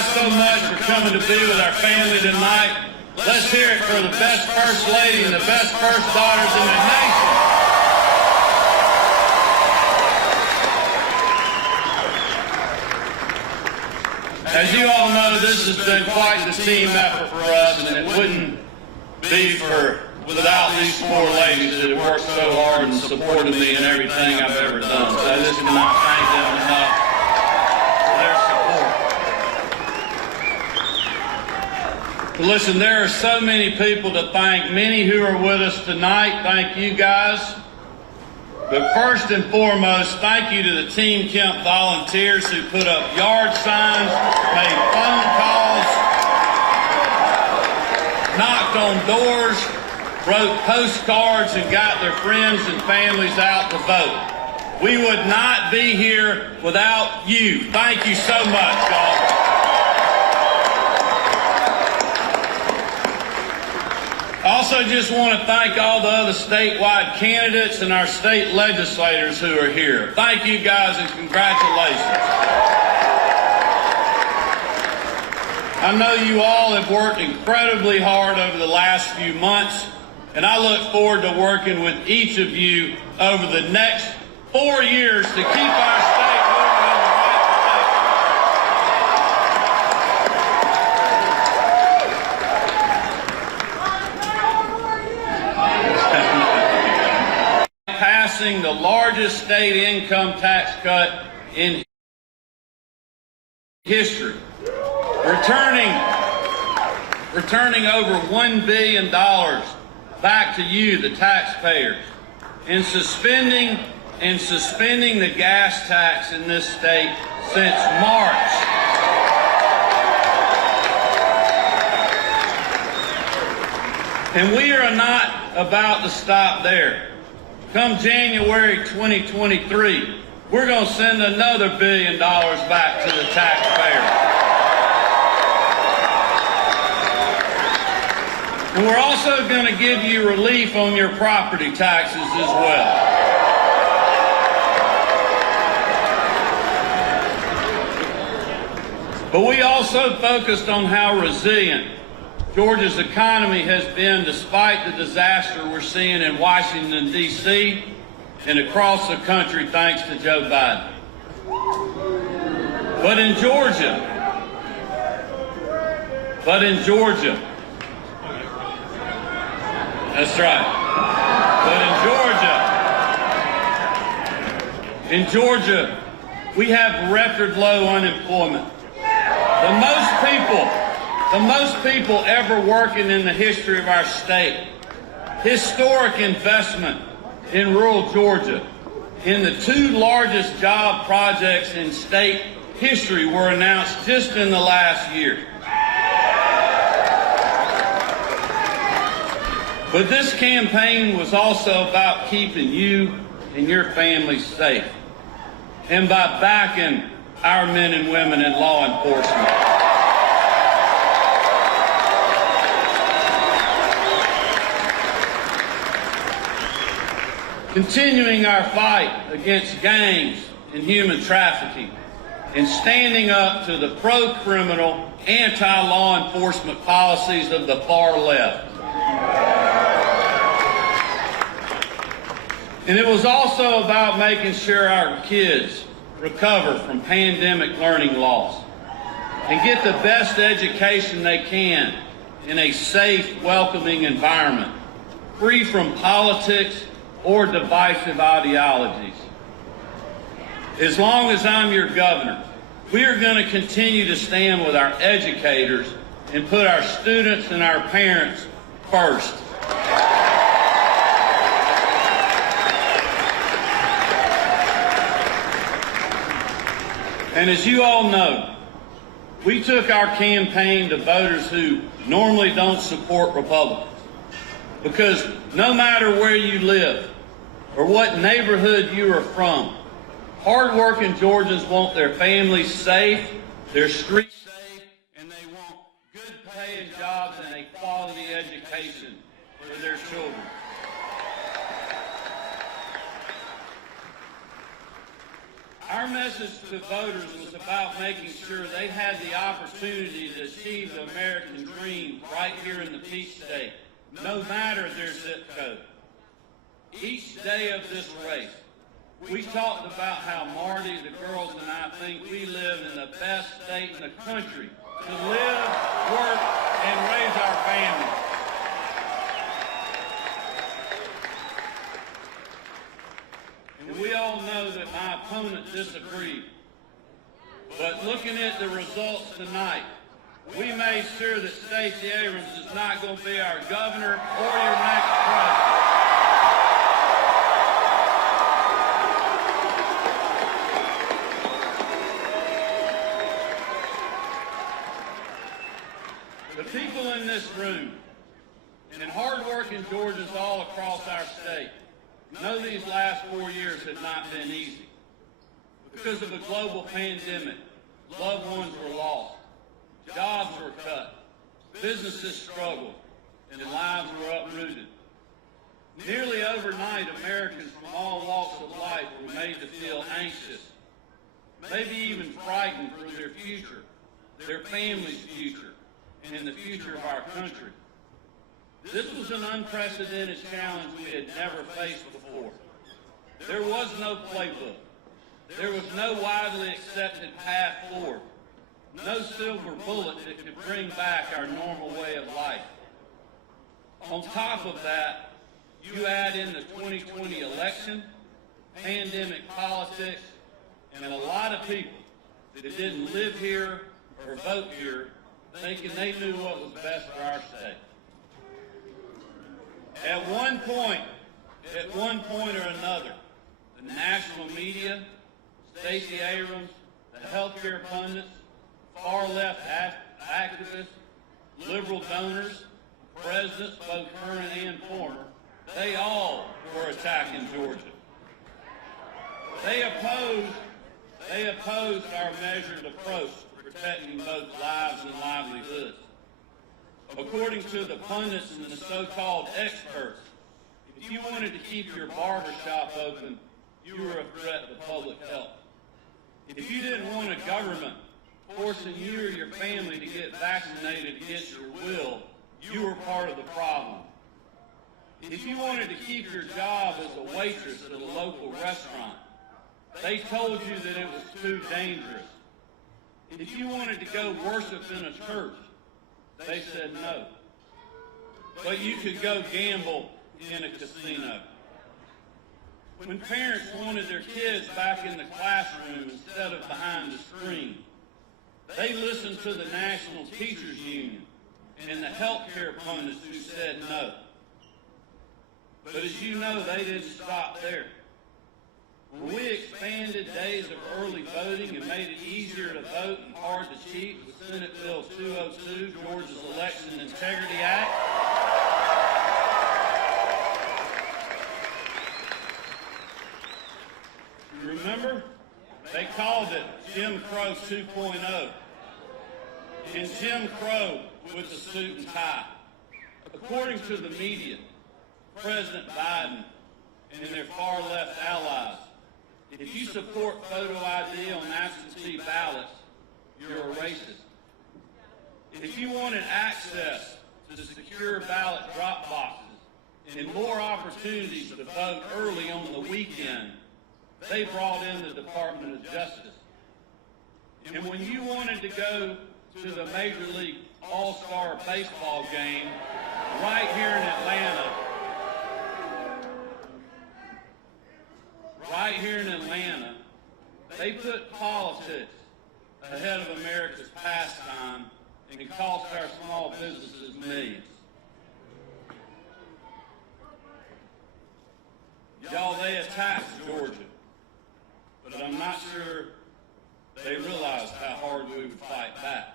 guys so much for coming to be with our family tonight. Let's hear it for the best First Lady and the best First Daughters in the nation. As you all know, this has been quite the team effort for us, and it wouldn't be without these four ladies that have worked so hard and supported me in everything I've ever done. So I just cannot thank them enough for their support. But listen, there are so many people to thank, many who are with us tonight. Thank you guys. But first and foremost, thank you to the Team Kemp volunteers who put up yard signs, made phone calls, knocked on doors, wrote postcards, and got their friends and families out to vote. We would not be here without you. Thank you so much, y'all. I also just want to thank all the other statewide candidates and our state legislators who are here. Thank you guys and congratulations. I know you all have worked incredibly hard over the last few months, and I look forward to working with each of you over the next 4 years to keep our state moving in the right direction. Passing the largest state income tax cut in history, returning over $1 billion back to you, the taxpayers, and suspending the gas tax in this state since March. And we are not about to stop there. Come January 2023, we're going to send another $1 billion back to the taxpayers. And we're also going to give you relief on your property taxes as well. But we also focused on how resilient Georgia's economy has been despite the disaster we're seeing in Washington, D.C. and across the country thanks to Joe Biden. But in Georgia, that's right. But in Georgia, we have record low unemployment. The most people ever working in the history of our state. Historic investment in rural Georgia. And the 2 largest job projects in state history were announced just in the last year. But this campaign was also about keeping you and your families safe, and by backing our men and women in law enforcement. Continuing our fight against gangs and human trafficking, and standing up to the pro-criminal, anti-law enforcement policies of the far left. And it was also about making sure our kids recover from pandemic learning loss and get the best education they can in a safe, welcoming environment, free from politics or divisive ideologies. As long as I'm your governor, we are going to continue to stand with our educators and put our students and our parents first. And as you all know, we took our campaign to voters who normally don't support Republicans. Because no matter where you live or what neighborhood you are from, hardworking Georgians want their families safe, their streets safe, and they want good paying jobs and a quality education for their children. I Our message to voters was about making sure they had the opportunity to achieve the American dream right here in the Peach State, no matter their zip code. Each day of this race, we talked about how Marty, the girls, and I think we live in the best state in the country to live, work, and raise our families. And we all know that my opponent disagreed. But looking at the results tonight, we made sure that Stacey Abrams is not going to be our governor or your next president. The people in this room and hard-working Georgians all across our state know these last 4 years have not been easy. Because of a global pandemic, loved ones were lost, jobs were cut, businesses struggled, and lives were uprooted. Nearly overnight, Americans from all walks of life were made to feel anxious, maybe even frightened for their future, their family's future, and the future of our country. This was an unprecedented challenge we had never faced before. There was no playbook. There was no widely accepted path forward. No silver bullet that could bring back our normal way of life. On top of that, you add in the 2020 election, pandemic politics, and a lot of people that didn't live here or vote here thinking they knew what was best for our state. At one point or another, the national media, Stacey Abrams, the healthcare pundits, far-left activists, liberal donors, presidents, both current and former, they all were attacking Georgia. They opposed our measured approach to protecting both lives and livelihoods. According to the pundits and the so-called experts, if you wanted to keep your barber shop open, you were a threat to public health. If you didn't want a government forcing you or your family to get vaccinated against your will, you were part of the problem. If you wanted to keep your job as a waitress at a local restaurant, they told you that it was too dangerous. If you wanted to go worship in a church, they said no. But you could go gamble in a casino. When parents wanted their kids back in the classroom instead of behind the screen, they listened to the National Teachers Union and the healthcare pundits who said no. But as you know, they didn't stop there. When we expanded days of early voting and made it easier to vote and hard to cheat with Senate Bill 202, Georgia's Election Integrity Act, you remember? They called it Jim Crow 2.0. And Jim Crow with the suit and tie. According to the media, President Biden and their far-left allies, if you support photo ID on absentee ballots, you're a racist. If you wanted access to secure ballot drop boxes and more opportunities to vote early on the weekend, they brought in the Department of Justice. And when you wanted to go to the Major League All-Star Baseball game right here in Atlanta, they put politics ahead of America's pastime and cost our small businesses millions. Y'all, they attacked Georgia, but I'm not sure they realized how hard we would fight back.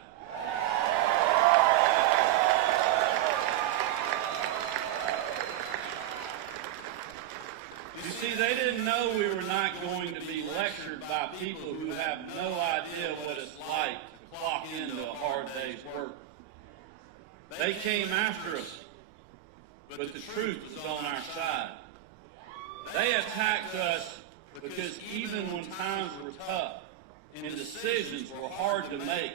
You see, they didn't know we were not going to be lectured by people who have no idea what it's like to clock into a hard day's work. They came after us, but the truth was on our side. They attacked us because even when times were tough and decisions were hard to make,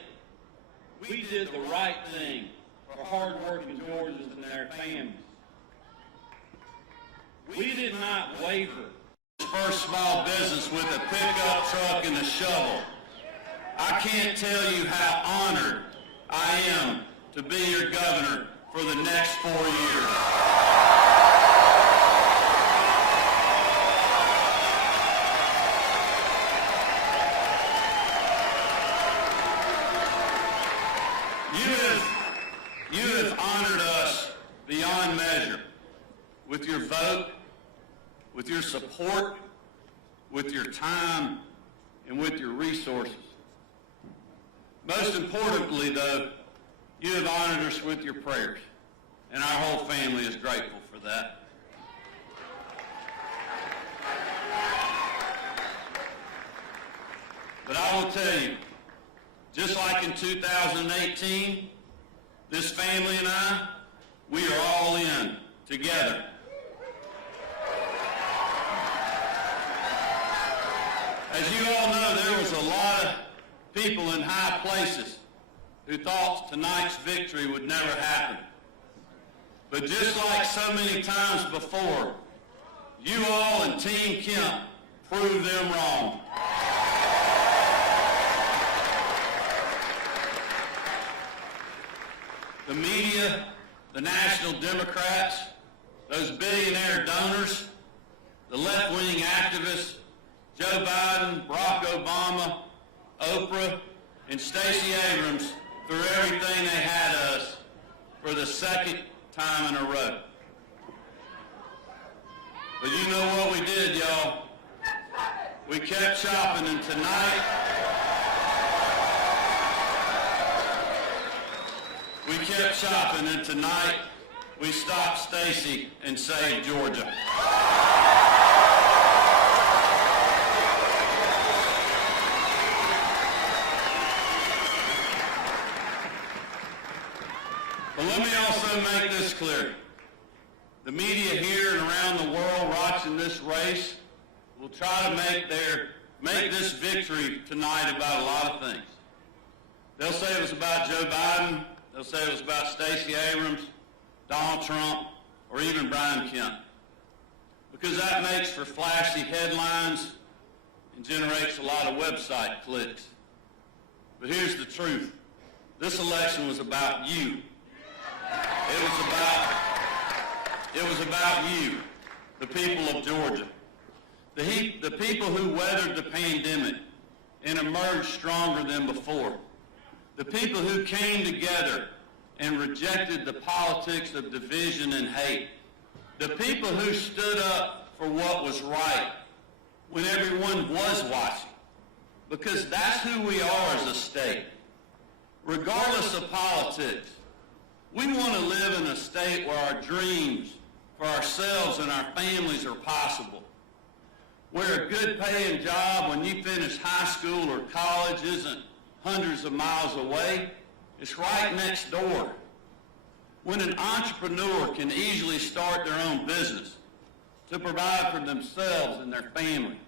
we did the right thing for hard-working Georgians and their families. We did not waver. First small business with a pickup truck and a shovel. I can't tell you how honored I am to be your governor for the next 4 years. You have honored us beyond measure with your vote, with your support, with your time, and with your resources. Most importantly, though, you have honored us with your prayers, and our whole family is grateful for that. But I will tell you, just like in 2018, this family and I, we are all in together. As you all know, there was a lot of people in high places who thought tonight's victory would never happen. But just like so many times before, you all and Team Kemp proved them wrong. The media, the National Democrats, those billionaire donors, the left-wing activists, Joe Biden, Barack Obama, Oprah, and Stacey Abrams threw everything they had at us for the second time in a row. But you know what we did, y'all? We kept chopping, and tonight, we stopped Stacey and saved Georgia. But let me also make this clear. The media here and around the world watching this race will try to make this victory tonight about a lot of things. They'll say it was about Joe Biden. They'll say it was about Stacey Abrams, Donald Trump, or even Brian Kemp. Because that makes for flashy headlines and generates a lot of website clicks. But here's the truth. This election was about you. It was about you, the people of Georgia. The people who weathered the pandemic and emerged stronger than before. The people who came together and rejected the politics of division and hate. The people who stood up for what was right when everyone was watching. Because that's who we are as a state. Regardless of politics, we want to live in a state where our dreams for ourselves and our families are possible. Where a good paying job when you finish high school or college isn't hundreds of miles away, it's right next door. When an entrepreneur can easily start their own business to provide for themselves and their family.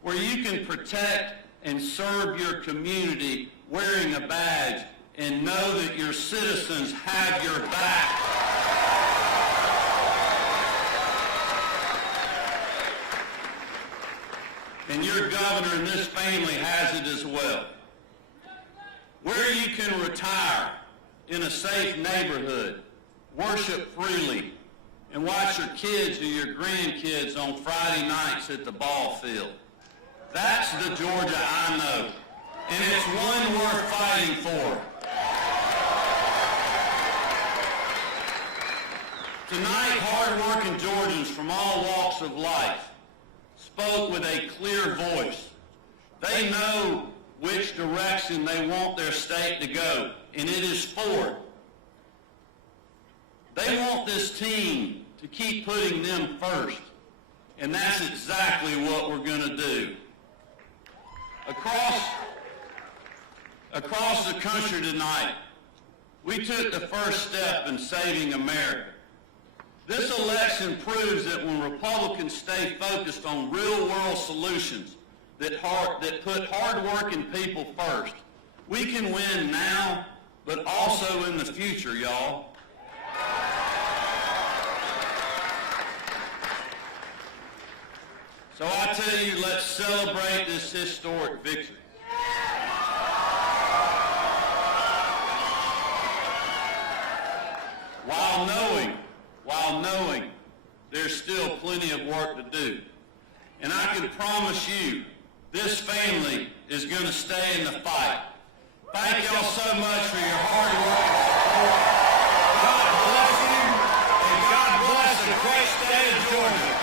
Where you can protect and serve your community wearing a badge and know that your citizens have your back. And your governor and this family has it as well. Where you can retire in a safe neighborhood, worship freely, and watch your kids or your grandkids on Friday nights at the ball field. That's the Georgia I know, and it's one worth fighting for. Tonight, hard-working Georgians from all walks of life spoke with a clear voice. They know which direction they want their state to go, and it is forward. They want this team to keep putting them first, and that's exactly what we're going to do. Across the country tonight, we took the first step in saving America. This election proves that when Republicans stay focused on real-world solutions that put hard-working people first, we can win now, but also in the future, y'all. So I tell you, let's celebrate this historic victory. While knowing there's still plenty of work to do. And I can promise you, this family is going to stay in the fight. Thank y'all so much for your hard work and support. God bless you, and God bless the great state of Georgia.